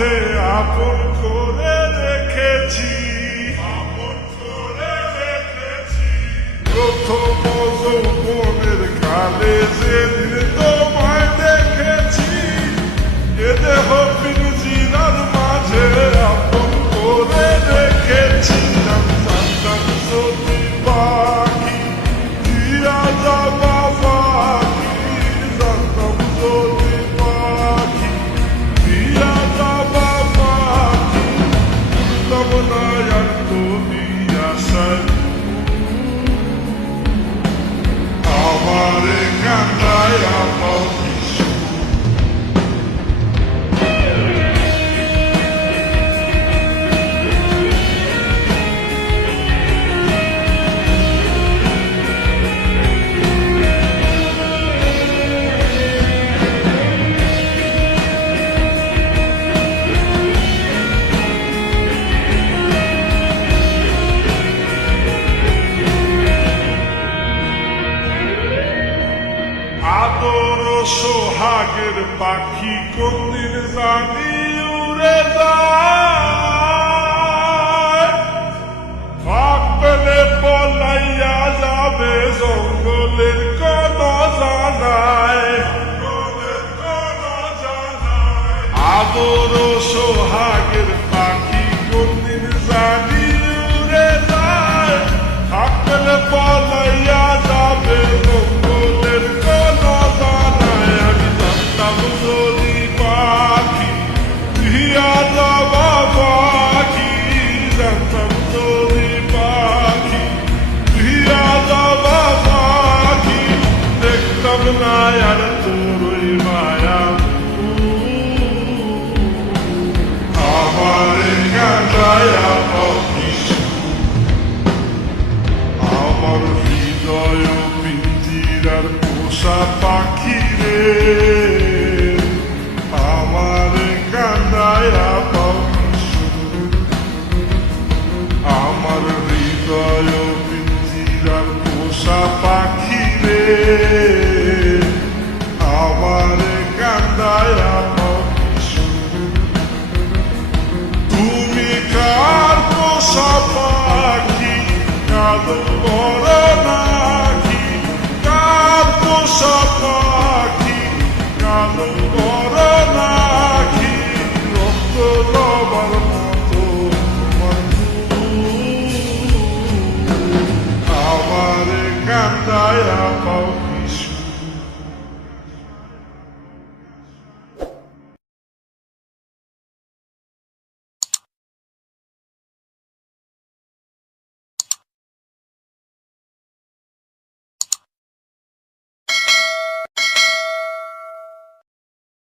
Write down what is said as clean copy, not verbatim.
মাঝে আপন করে রেখেছি, প্রথম যৌবনের কালে যেদিন তোমায় দেখেছি, এ দেহ পিঞ্জিরার মাঝে আপন করে রেখেছি। জানতাম যদি পাখি দিয়া যাবা পাখি, জানতাম যদি পাখি দিয়া যাবা পাখি, উঠতাম না আর তুমি আশায়। আমারে কান্দায়া পাখি আদর সোহাগের পাখি কোনদিন জানি উড়ে যায়, ফাঁক পেলে পলাইয়া যাবে জঙ্গলের কোন জানায়। আদর সোহাগের পাখি কোনদিন জানি উড়ে যায়, ফাঁক পেলে পলাইয়া যাবে জঙ্গলের কোন জানায়। আমি জানতাম যদি পাখি দিয়া যাবা পাখি, জানতাম যদি পাখি দিয়া যাবা পাখি, দেখতাম না আর তোর ওই মায়া। আমারে কাঁদায়া পাখি, আমার হৃদয় পিঞ্জিরার পোষা পাখি রে, আমারে কাঁদায়া পাখি। আমার হৃদয় পিঞ্জিরার পোষা পাখি রে, আমারে কাঁদায়া পাখি। তুমি কার পোষা পাখি, কাঁদো